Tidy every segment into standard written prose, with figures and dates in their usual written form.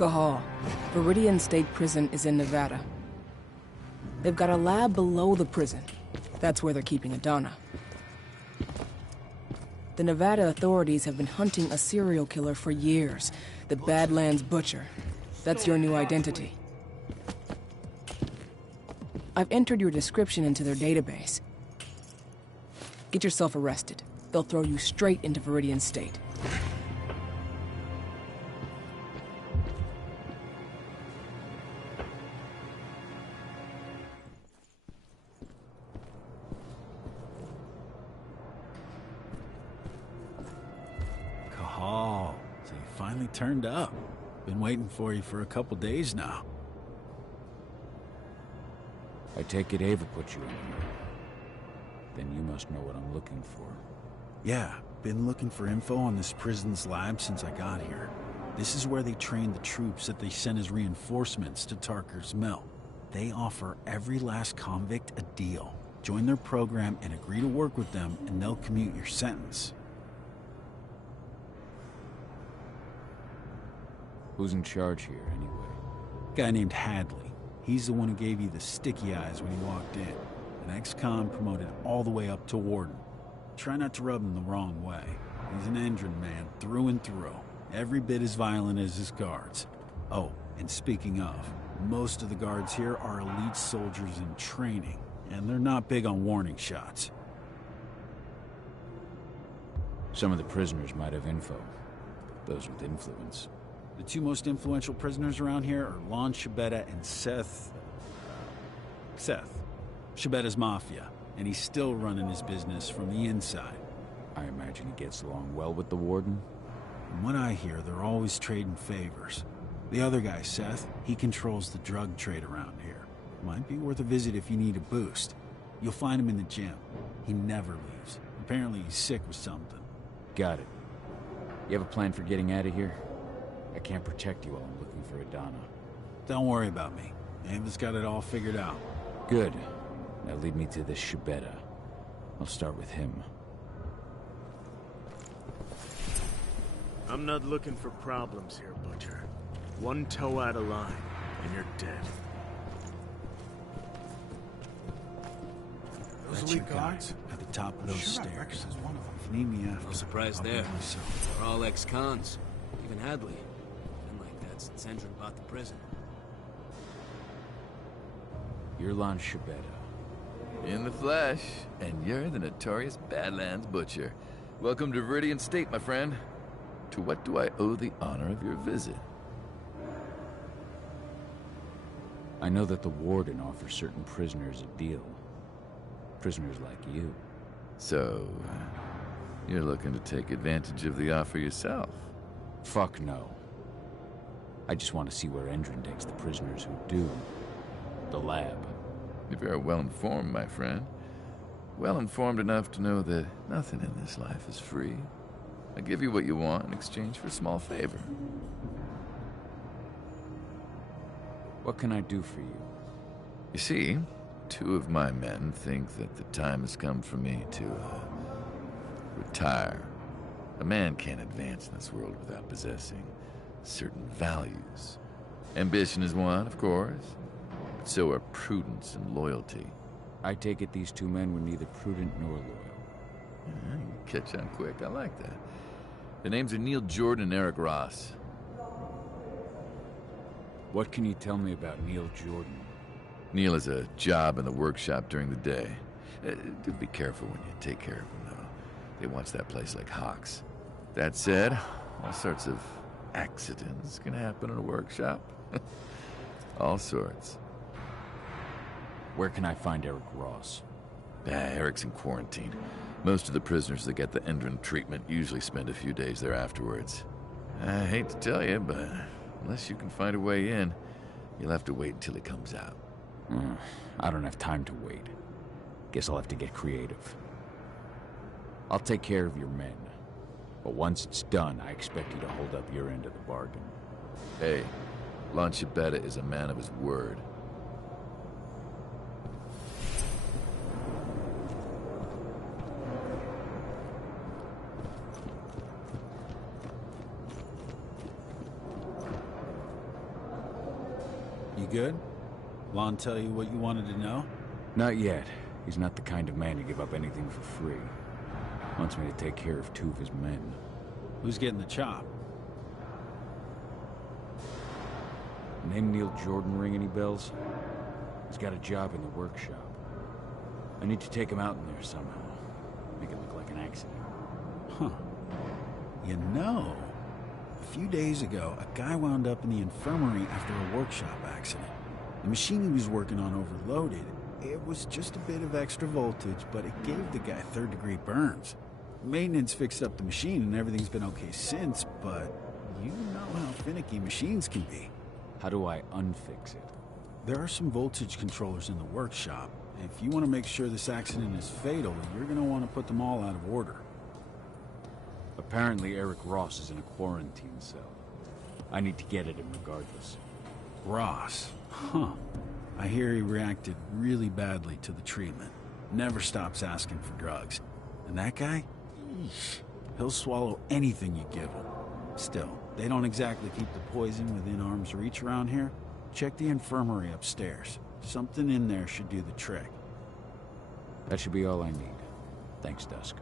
Cahal. Viridian State Prison is in Nevada. They've got a lab below the prison. That's where they're keeping Adana. The Nevada authorities have been hunting a serial killer for years. The Badlands Butcher. That's your new identity. I've entered your description into their database. Get yourself arrested. They'll throw you straight into Viridian State. Cahal, so you finally turned up. Been waiting for you for a couple days now. I take it Ava put you in here. Then you must know what I'm looking for. Yeah, been looking for info on this prison's lab since I got here. This is where they train the troops that they send as reinforcements to Tarker's Mill. They offer every last convict a deal. Join their program and agree to work with them, and they'll commute your sentence. Who's in charge here, anyway? Guy named Hadley. He's the one who gave you the sticky eyes when you walked in. An ex-con promoted all the way up to warden. Try not to rub him the wrong way. He's an Endron man, through and through. Every bit as violent as his guards. Oh, and speaking of, most of the guards here are elite soldiers in training, and they're not big on warning shots. Some of the prisoners might have info. Those with influence. The two most influential prisoners around here are Lon Shibeta and Seth. Shibetta's mafia, and he's still running his business from the inside. I imagine he gets along well with the warden? From what I hear, they're always trading favors. The other guy, Seth, he controls the drug trade around here. Might be worth a visit if you need a boost. You'll find him in the gym. He never leaves. Apparently he's sick with something. Got it. You have a plan for getting out of here? I can't protect you while I'm looking for Adana. Don't worry about me. Ava's got it all figured out. Good. Now lead me to this Shibeta. I'll start with him. I'm not looking for problems here, Butcher. One toe out of line, and you're dead. Those elite guards at the top of those stairs. If you need me after, No surprise I'll there. be myself. They're all ex-cons. Even Hadley. Been like that since Endron bought the prison. You're Lon Shibeta. In the flesh, and you're the notorious Badlands Butcher. Welcome to Viridian State, my friend. To what do I owe the honor of your visit? I know that the warden offers certain prisoners a deal. Prisoners like you. So, you're looking to take advantage of the offer yourself? Fuck no. I just want to see where Endron takes the prisoners who do. The lab. You're very well informed, my friend. Well informed enough to know that nothing in this life is free. I give you what you want in exchange for a small favor. What can I do for you? You see, two of my men think that the time has come for me to, retire. A man can't advance in this world without possessing certain values. Ambition is one, of course, but so are prudence and loyalty. I take it these two men were neither prudent nor loyal. Yeah, you catch on quick, I like that. The names are Neil Jordan and Eric Ross. What can you tell me about Neil Jordan? Neil has a job in the workshop during the day. Do be careful when you take care of him, though. They watch that place like hawks. That said, all sorts of accidents can happen in a workshop. All sorts. Where can I find Eric Ross? Eric's in quarantine. Most of the prisoners that get the Endron treatment usually spend a few days there afterwards. I hate to tell you, but unless you can find a way in, you'll have to wait until he comes out. I don't have time to wait. Guess I'll have to get creative. I'll take care of your men. But once it's done, I expect you to hold up your end of the bargain. Hey, Lon Shibeta is a man of his word. good? Lon tell you what you wanted to know? Not yet. He's not the kind of man to give up anything for free. Wants me to take care of 2 of his men. Who's getting the chop? Name Neil Jordan ring any bells? He's got a job in the workshop. I need to take him out in there somehow. Make it look like an accident. Huh. You know, a few days ago, a guy wound up in the infirmary after a workshop accident. The machine he was working on overloaded. It was just a bit of extra voltage, but it gave the guy 3rd-degree burns. Maintenance fixed up the machine and everything's been okay since, but you know how finicky machines can be. How do I unfix it? There are some voltage controllers in the workshop. If you want to make sure this accident is fatal, you're going to want to put them all out of order. Apparently Eric Ross is in a quarantine cell. I need to get at him regardless. Ross? Huh. I hear he reacted really badly to the treatment. Never stops asking for drugs. And that guy? Eesh. He'll swallow anything you give him. Still, they don't exactly keep the poison within arm's reach around here. Check the infirmary upstairs. Something in there should do the trick. That should be all I need. Thanks, Dusk.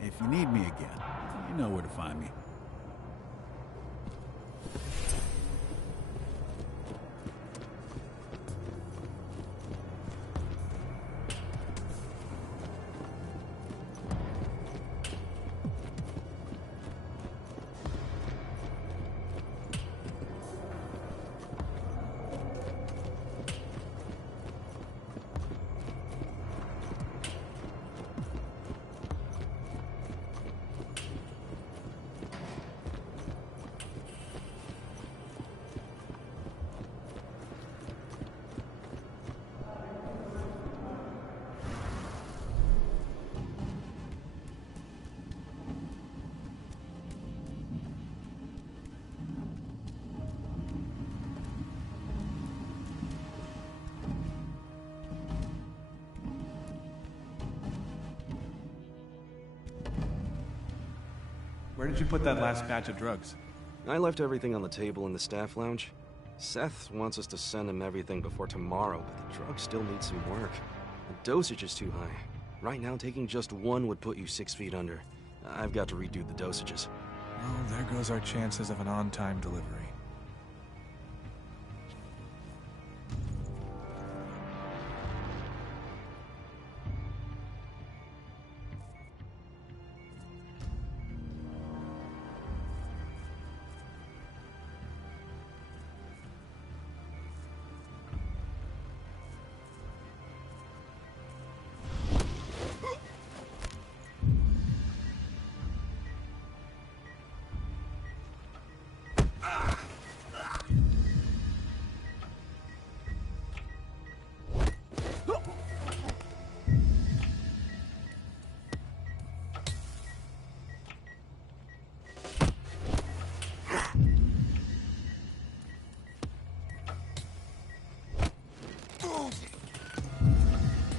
If you need me again, you know where to find me. Where did you put that last batch of drugs? I left everything on the table in the staff lounge. Seth wants us to send him everything before tomorrow, but the drugs still need some work. The dosage is too high. Right now, taking just 1 would put you 6 feet under. I've got to redo the dosages. Well, there goes our chances of an on-time delivery.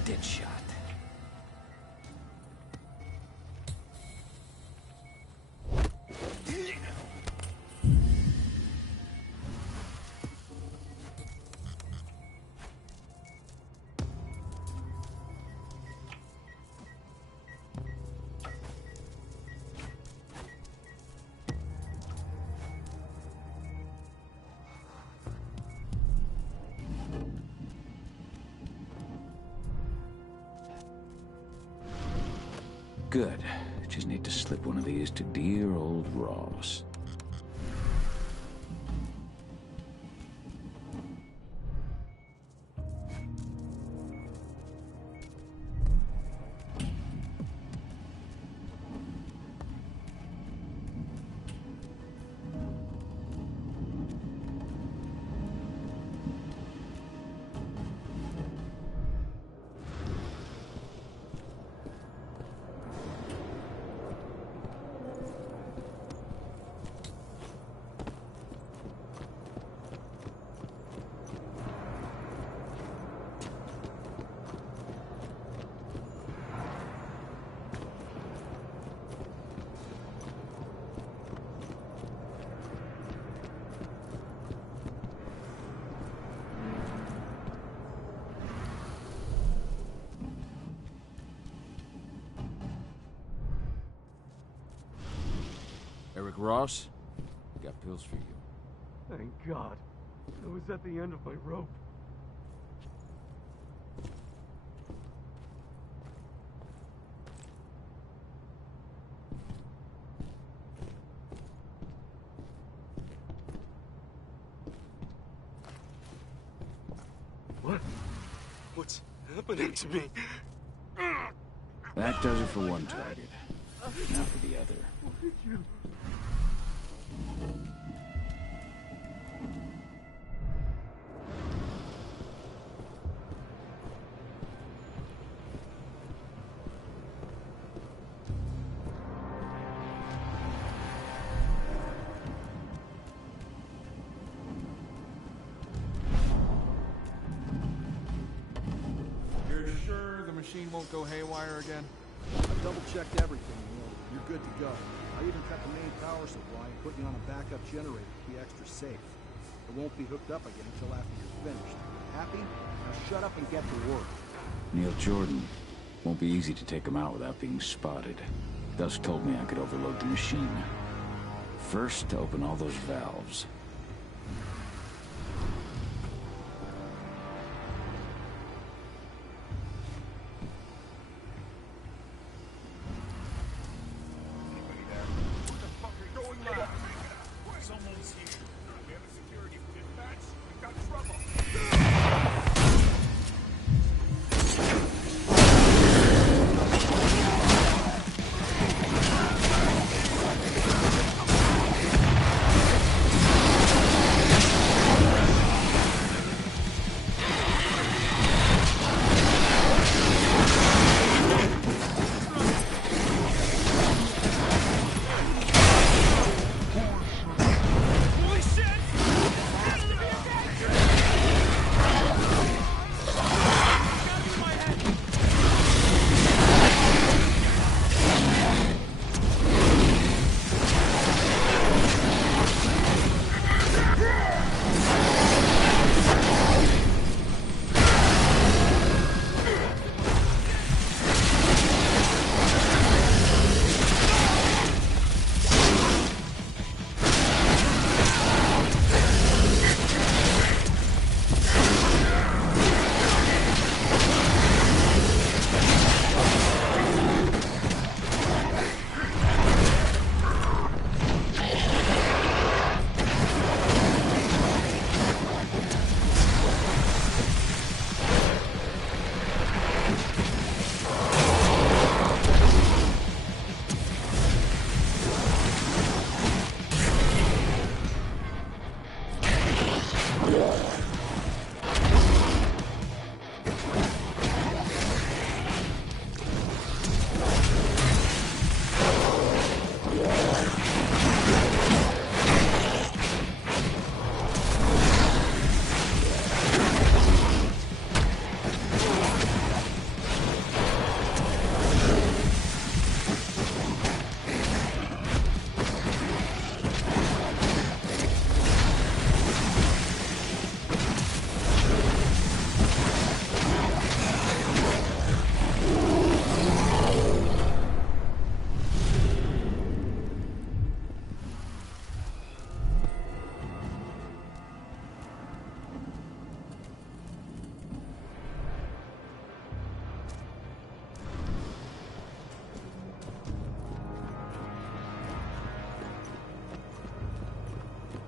Dead shot. Good. Just need to slip one of these to dear old Ross. Eric Ross, got pills for you. Thank God. I was at the end of my rope. What? What's happening to me? That does it for one target. Now for the other. What did you... You're sure the machine won't go haywire again? I've double-checked everything, Neil. You're good to go. I even cut the main power supply and put you on a backup generator to be extra safe. It won't be hooked up again until after you're finished. Happy? Now shut up and get to work. Neil Jordan. Won't be easy to take him out without being spotted. Dusk told me I could overload the machine. First, to open all those valves.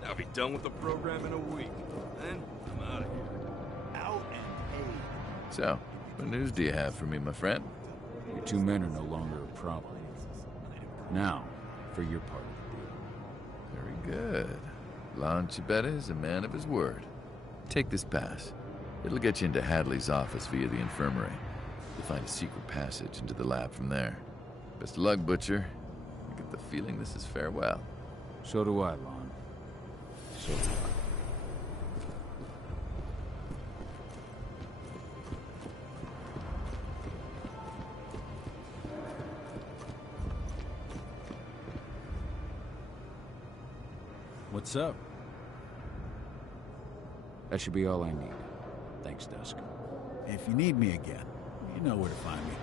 I'll be done with the program in a week. Then I'm out of here. Out and paid. So, what news do you have for me, my friend? Your two men are no longer a problem. Now, for your part of the deal. Very good. Lon Chibetta is a man of his word. Take this pass. It'll get you into Hadley's office via the infirmary. You'll find a secret passage into the lab from there. Best of luck, Butcher. I get the feeling this is farewell. So do I, Lon. So do I. What's up? That should be all I need. Thanks, Dusk. If you need me again, you know where to find me.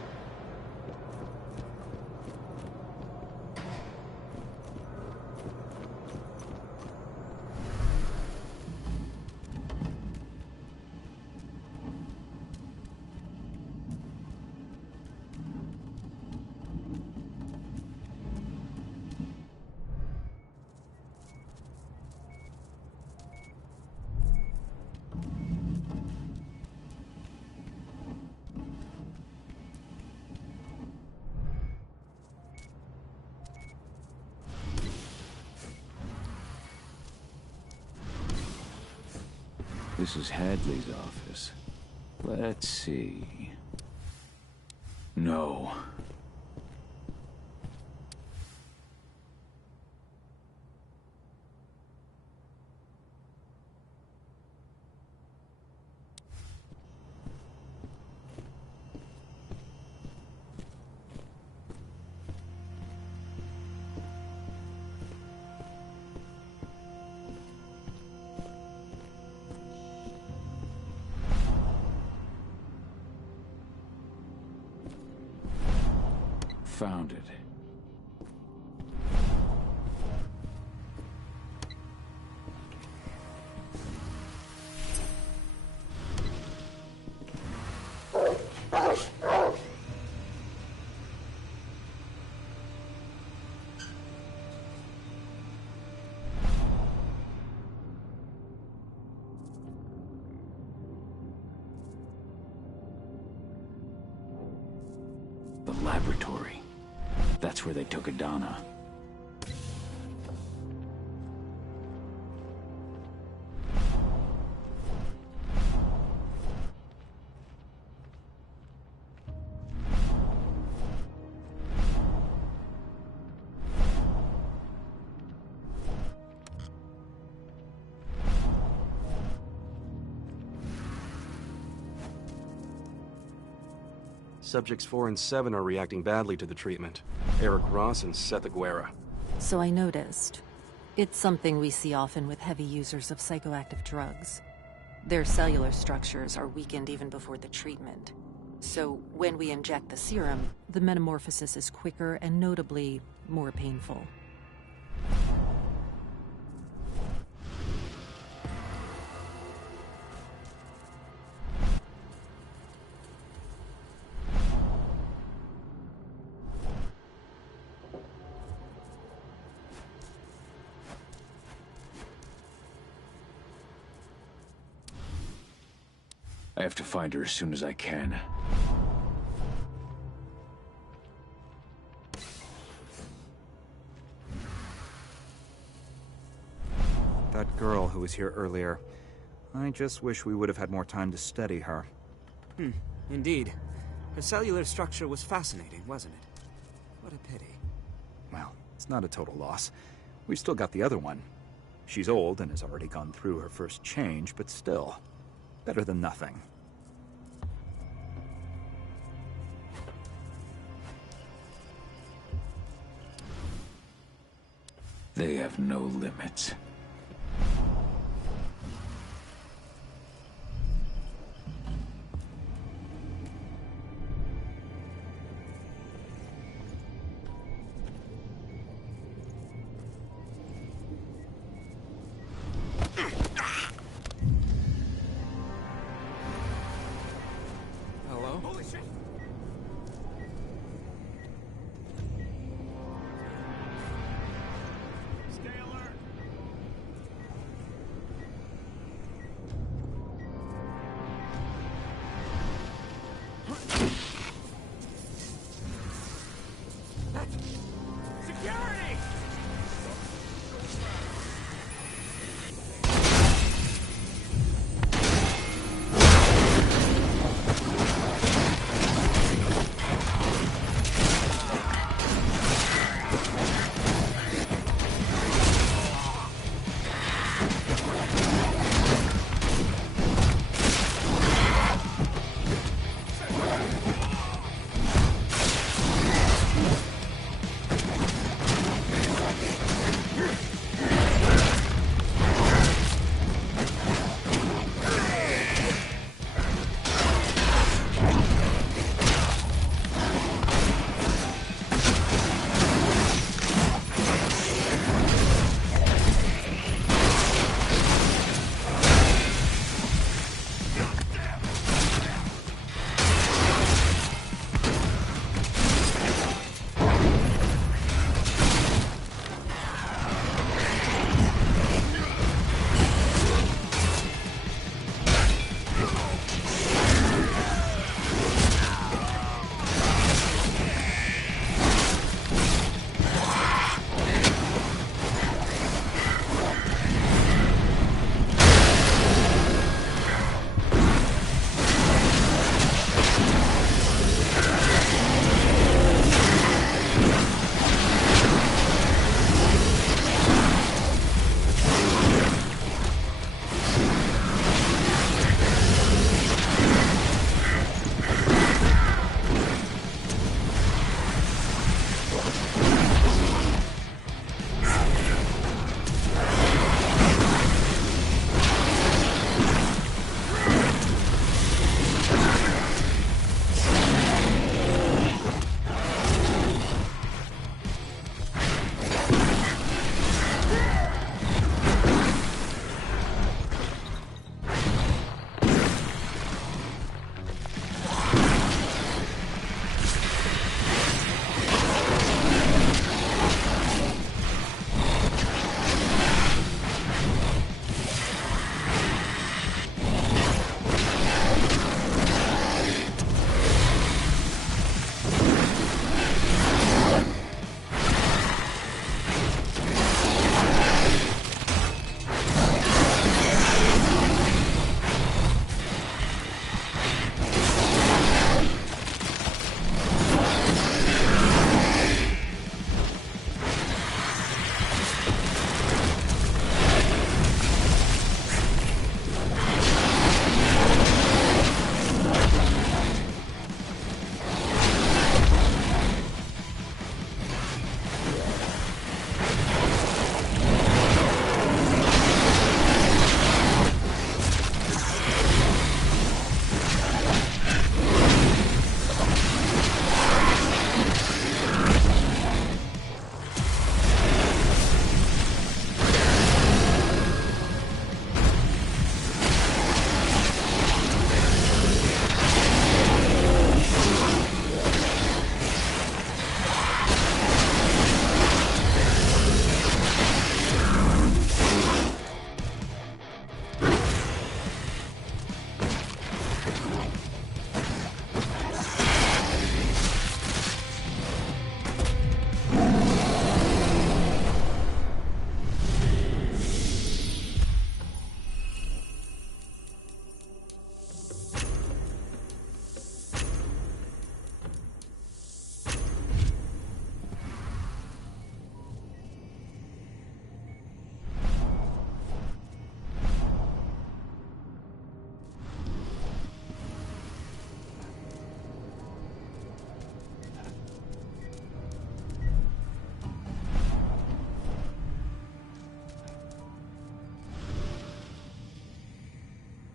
This is Hadley's office. Let's see. No. Found it. The laboratory. That's where they took Adana. Subjects 4 and 7 are reacting badly to the treatment. Eric Ross and Seth Aguera. So I noticed. It's something we see often with heavy users of psychoactive drugs. Their cellular structures are weakened even before the treatment. So when we inject the serum, the metamorphosis is quicker and notably more painful. I have to find her as soon as I can. That girl who was here earlier. I just wish we would have had more time to study her. Indeed. Her cellular structure was fascinating, wasn't it? What a pity. Well, it's not a total loss. We've still got the other one. She's old and has already gone through her first change, but still. Better than nothing. They have no limits. Hello? Holy shit!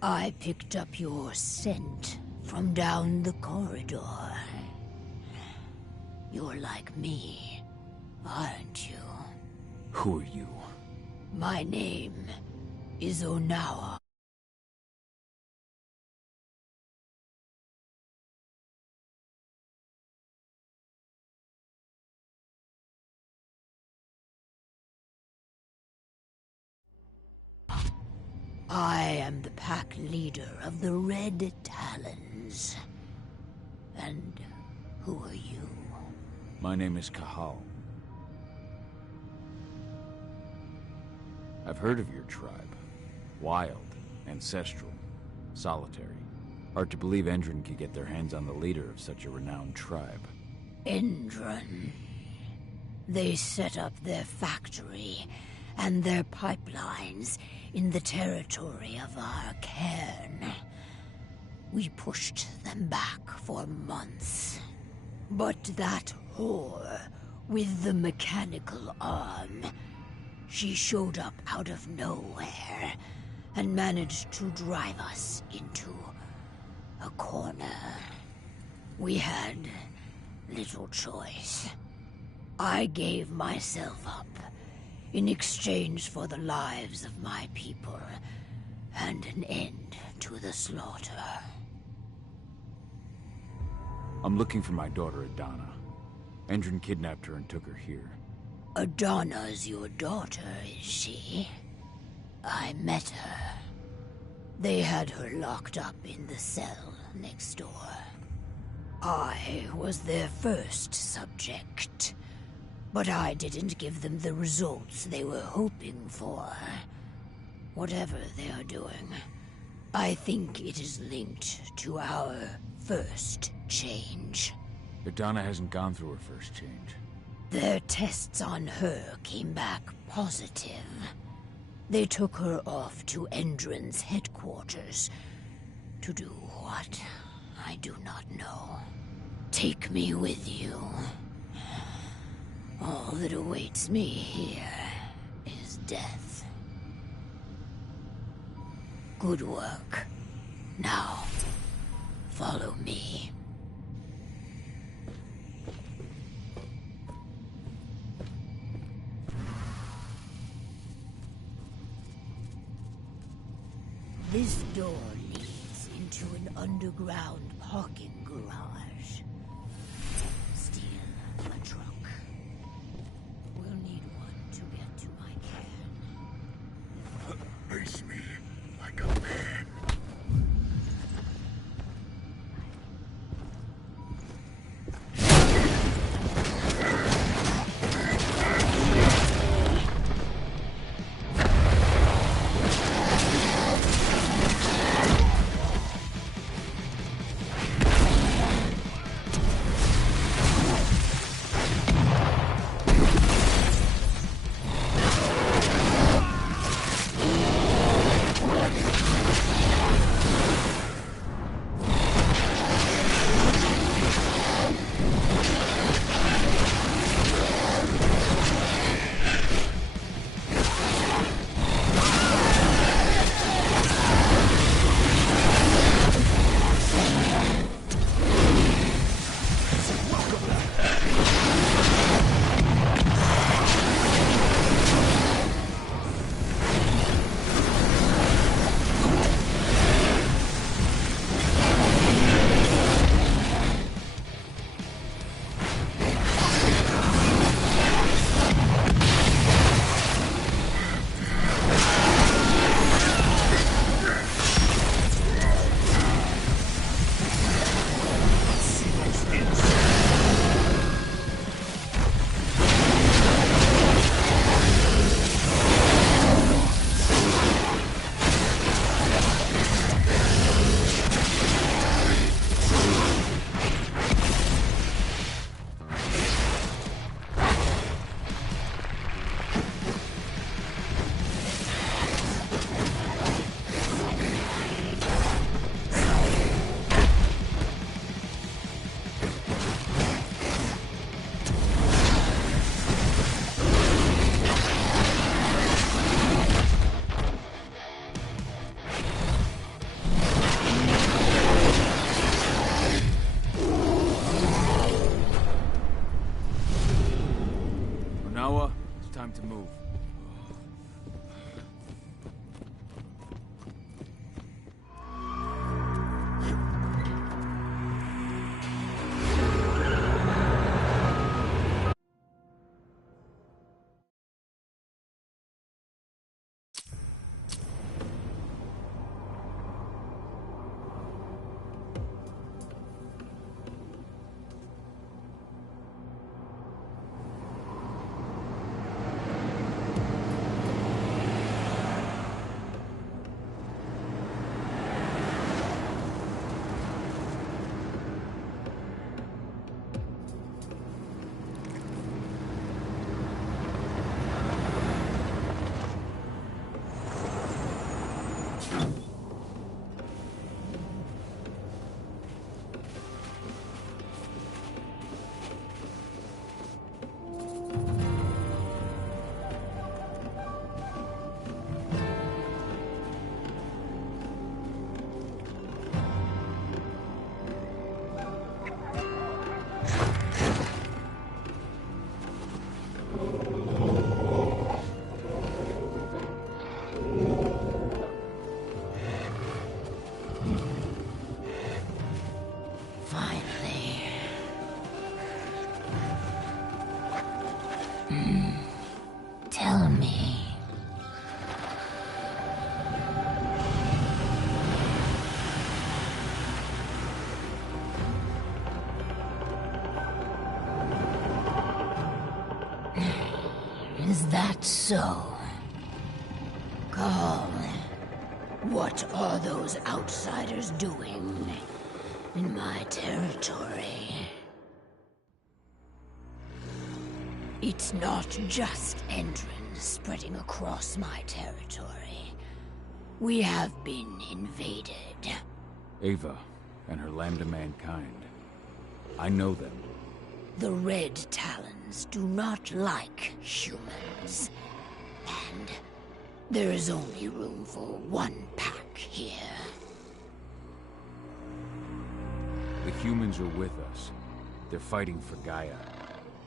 I picked up your scent from down the corridor. You're like me, aren't you? Who are you? My name is Onawa. I am the pack leader of the Red Talons. And who are you? My name is Cahal. I've heard of your tribe. Wild, ancestral, solitary. Hard to believe Endron could get their hands on the leader of such a renowned tribe. Endron. They set up their factory and their pipelines in the territory of our cairn. We pushed them back for months. But that whore with the mechanical arm, she showed up out of nowhere and managed to drive us into a corner. We had little choice. I gave myself up in exchange for the lives of my people and an end to the slaughter. I'm looking for my daughter Adana. Endron kidnapped her and took her here. Adana's your daughter, is she? I met her. They had her locked up in the cell next door. I was their first subject, but I didn't give them the results they were hoping for. Whatever they are doing, I think it is linked to our first change. Adana hasn't gone through her first change. Their tests on her came back positive. They took her off to Endron's headquarters. To do what? I do not know. Take me with you. All that awaits me here is death. Good work. Now, follow me. This door leads into an underground parking garage. Steal a truck. We'll need one to get to my cairn. Face me like a man. Tell me. Is that so? Carl, what are those outsiders doing in my territory? It's not just Endrins spreading across my territory. We have been invaded. Ava and her Lambda Mankind. I know them. The Red Talons do not like humans. And there is only room for one pack here. The humans are with us. They're fighting for Gaia.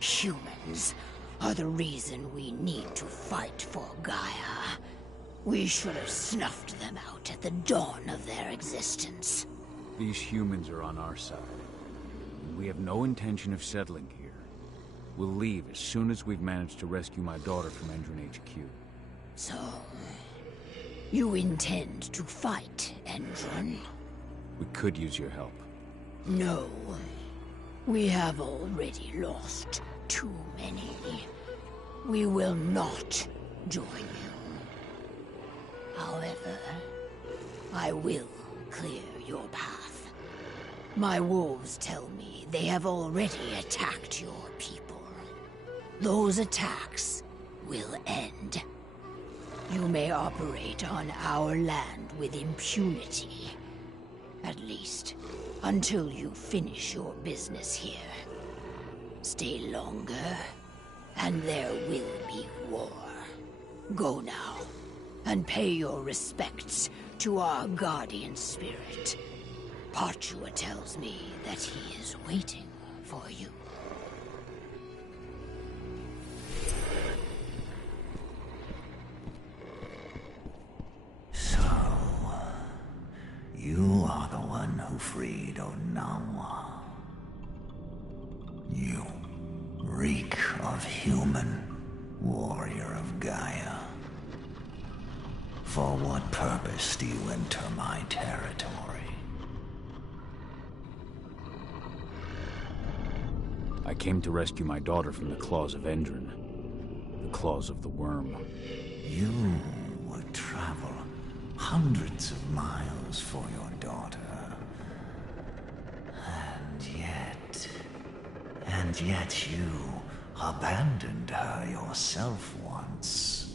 Humans are the reason we need to fight for Gaia. We should have snuffed them out at the dawn of their existence. These humans are on our side. We have no intention of settling here. We'll leave as soon as we've managed to rescue my daughter from Endron HQ. So, you intend to fight Endron? We could use your help. No. We have already lost too many. We will not join you. However, I will clear your path. My wolves tell me they have already attacked your people. Those attacks will end. You may operate on our land with impunity. At least, until you finish your business here. Stay longer, and there will be war. Go now, and pay your respects to our guardian spirit. Parchua tells me that he is waiting for you. So, you are the one who freed Onawa. You reek of human, warrior of Gaia. For what purpose do you enter my territory? I came to rescue my daughter from the claws of Endron. The claws of the worm. You would travel hundreds of miles for your daughter. And yet you abandoned her yourself once.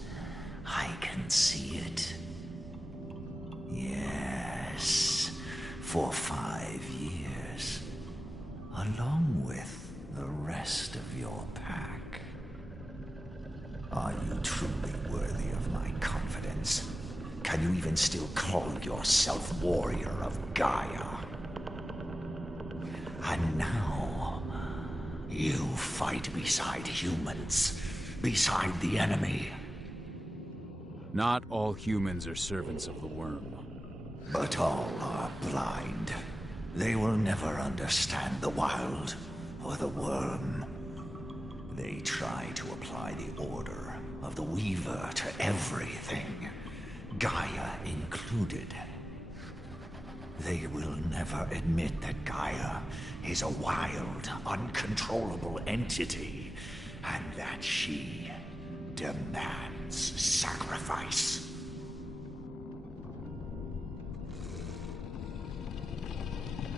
I can see it. Yes, for 5 years. Along with the rest of your pack. Are you truly worthy of my confidence? Can you even still call yourself warrior of Gaia? And now, you fight beside humans, beside the enemy. Not all humans are servants of the worm. But all are blind. They will never understand the wild or the worm. They try to apply the order of the Weaver to everything, Gaia included. They will never admit that Gaia is a wild, uncontrollable entity, and that she demands sacrifice.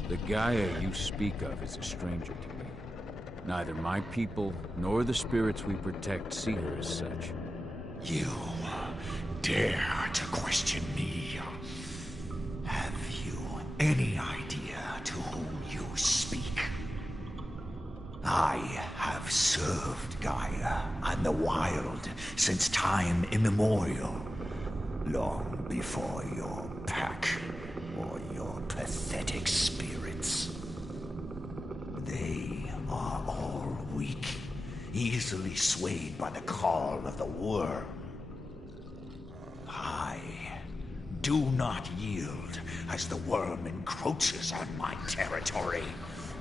The Gaia you speak of is a stranger to me. Neither my people nor the spirits we protect see her as such. You dare to question me? idea to whom you speak? I have served Gaia and the Wild since time immemorial, long before your pack or your pathetic spirits. They are all weak, easily swayed by the call of the worm. I do not yield as the worm encroaches on my territory,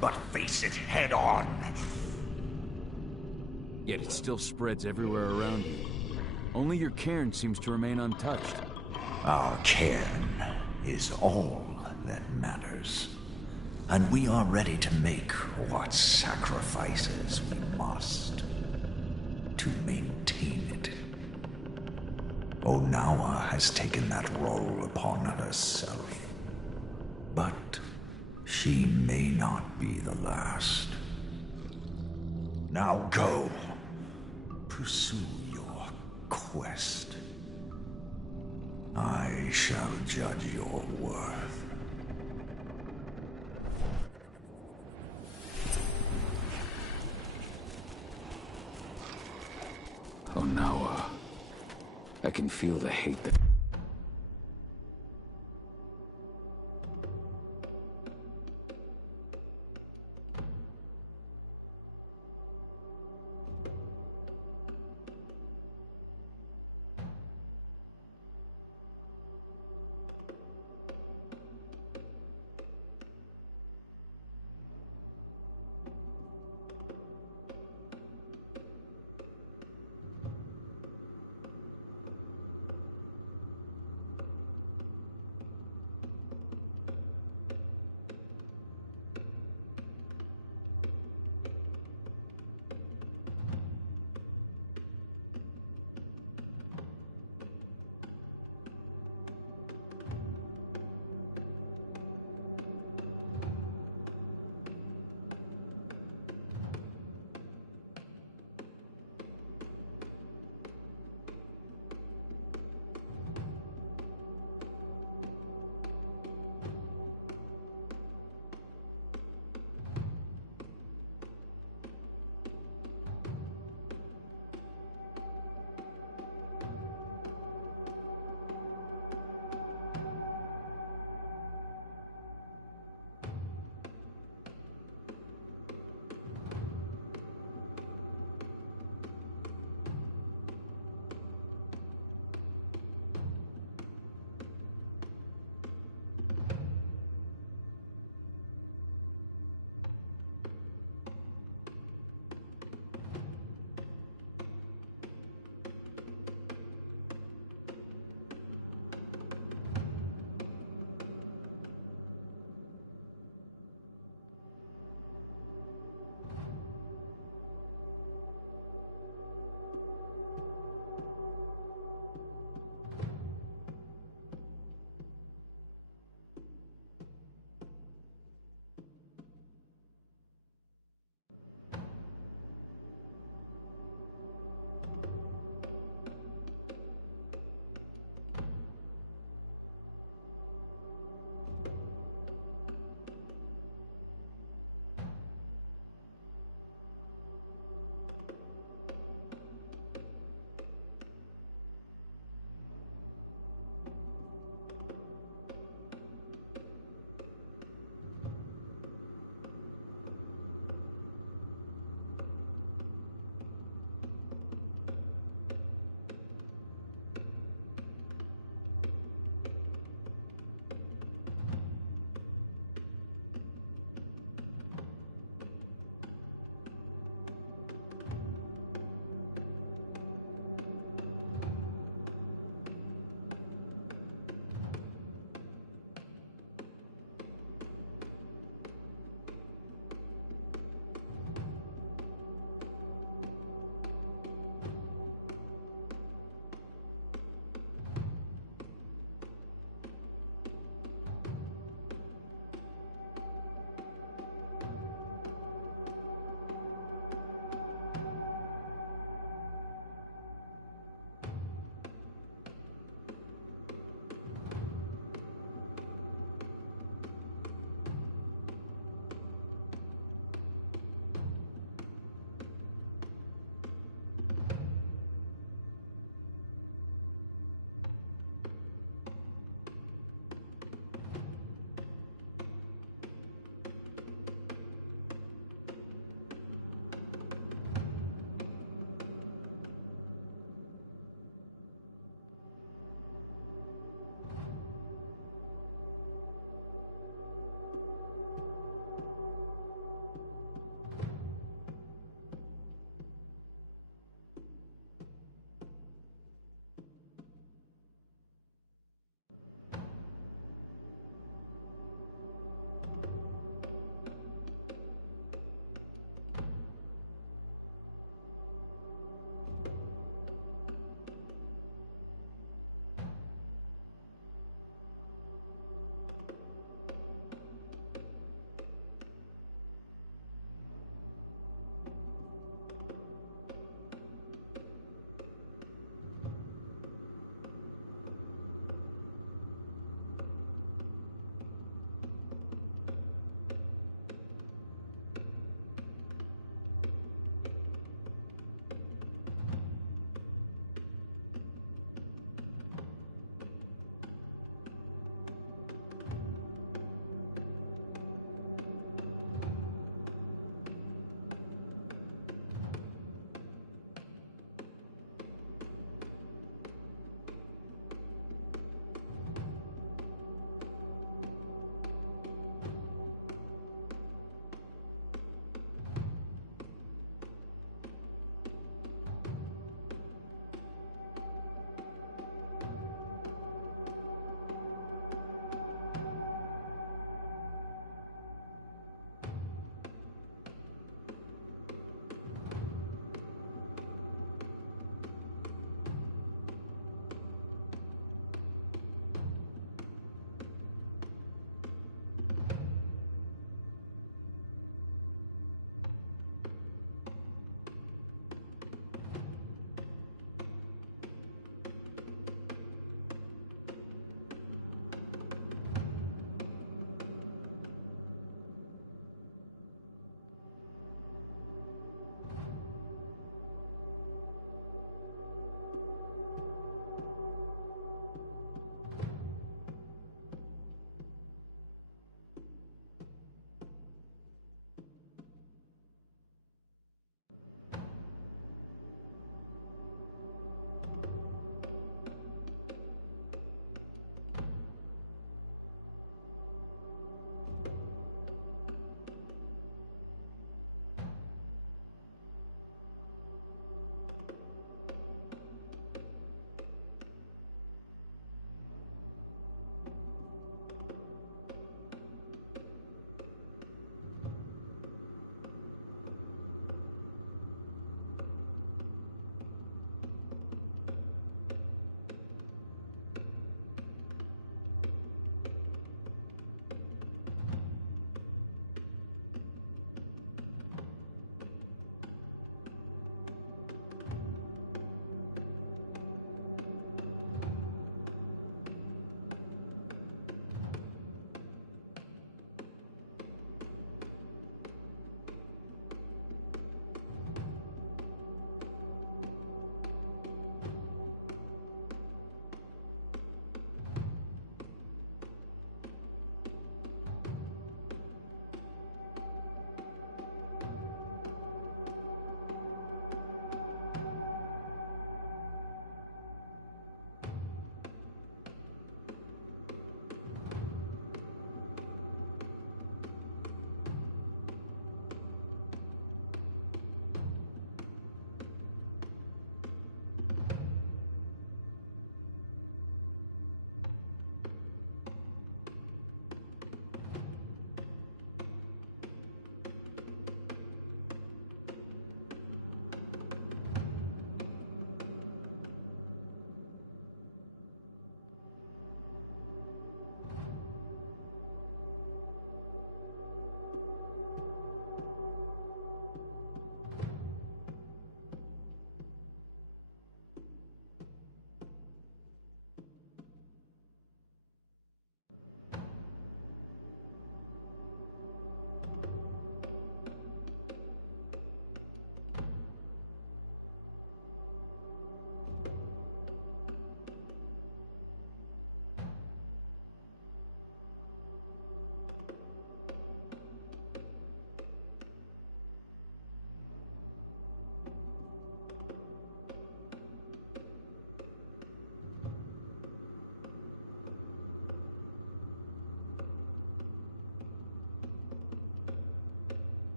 but face it head on. Yet it still spreads everywhere around you. Only your cairn seems to remain untouched. Our cairn is all that matters. And we are ready to make what sacrifices we must to maintain it. Onawa has taken that role upon herself. But she may not be the last. Now go. Pursue your quest. I shall judge your worth. Onawa. I can feel the hate that...